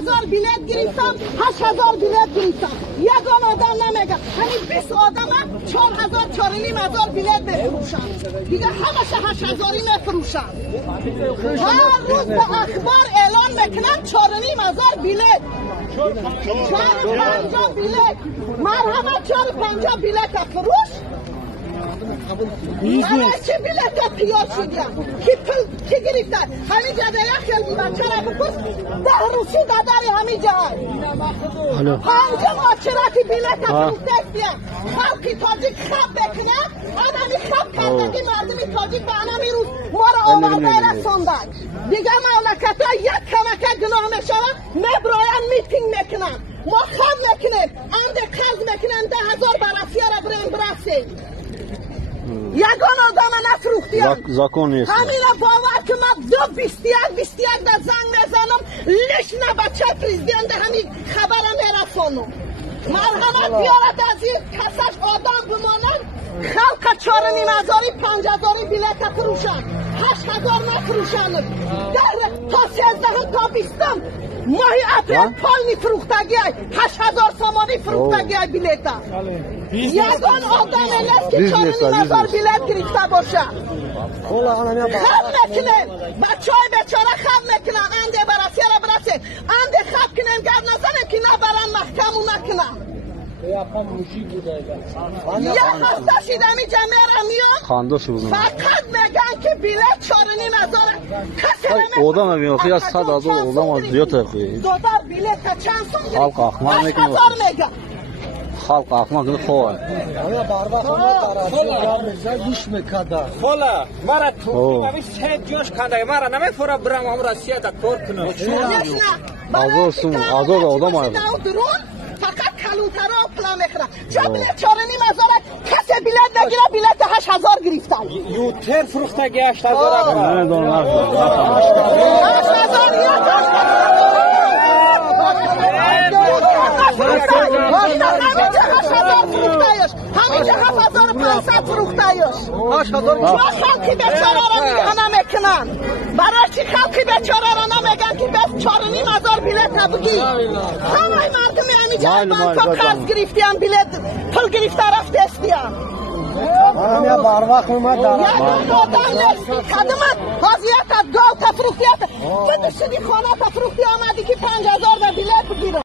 1000 بیلیت گرفتم، 8000 بیلیت گرفتم. یگان آدم نمیگه همین 20 آدم 4000 4500 بیلیت بفروشم. دیگه همش 8000 میفروشم. هر روز به اخبار اعلان میکنن 4500 بیلیت. 450 بیلیت. مرحمت 450 بیلیت فروش. همه چی بیلیت تیار شدیم. کی گرفتن؟ همین جا در یک بچه را بپرس 10 روسی داداری همین جا. پنجم آچراتی بیلیت فروخته استیم. خلقی تاجیک خب بکنه، آدمی خب کردگی مردمی تاجیک به انامی روز ما را آورده رساندن. دیگه مملکت ها یک کمکه گناه میشود مبراین میتینگ میکنن. ما خب میکنیم، انده قرض میکنن 10,000 براسیه را بریم برسیم. یگان آدم نفروختیم. زاکون نیست. همین باور که من 21 در زنگ میزنم لشنه بچه پریزیدنت همین خبرم میرسانم. مرحمت بیارد از این کسش آدم بمانند خلق 4500 5000 بیلیت فروشن، 8000 نفروشن. تا 13 تا 20 ماهی اپریل پایینی فروختگی 8000 سامانی فروختگی بیلیت. یگان آدم نیست که 4500 بیلیت گرفته باشه. خم میکنن بچه های بیچاره خم میکنن انده برسی را برسه انده خب کنن گرد نزنن که نبرن محکم و نکنن. یه هسته شیدمی جمعه را میان فقط میگن که بیلیت 4500 اودا میبین خیلی از 100,000 اودا زیاده خیلی دادر بیلیت چند سون خلق اخمار میکنه. 8000 میگن خلق اخمار کنه خواه آیا باربا خواهد گوش میکده خلا مرا تو نمیش چه جوش کنده مرا نمیفوره برم هم رسیه دا کار کنم آزار آدم آید فقط کلونتر ها پلا میخورن. چه بیلیت 4500 کسی بیلیت نگیره بیلیت 8000 گرفتن. یوتر فروختگی 8000 نه دون نه 8000 همینجا 7500 فروختایش. چرا خلقی بیچاره را میدهنه میکنن؟ برای چی خلقی بیچاره را نمیگن که بس 4500 بیلیت نبگی؟ همه مردم همینجا بانکا قرض گرفتیم بیلیت پل گرفته رفته استیم. آیا باربا خواهد یگان آدم نیست خدمت حاضیت گاو تفروختیت تو دشتی خانه تفروختی آمدی که 5000 بیلیت بگیره.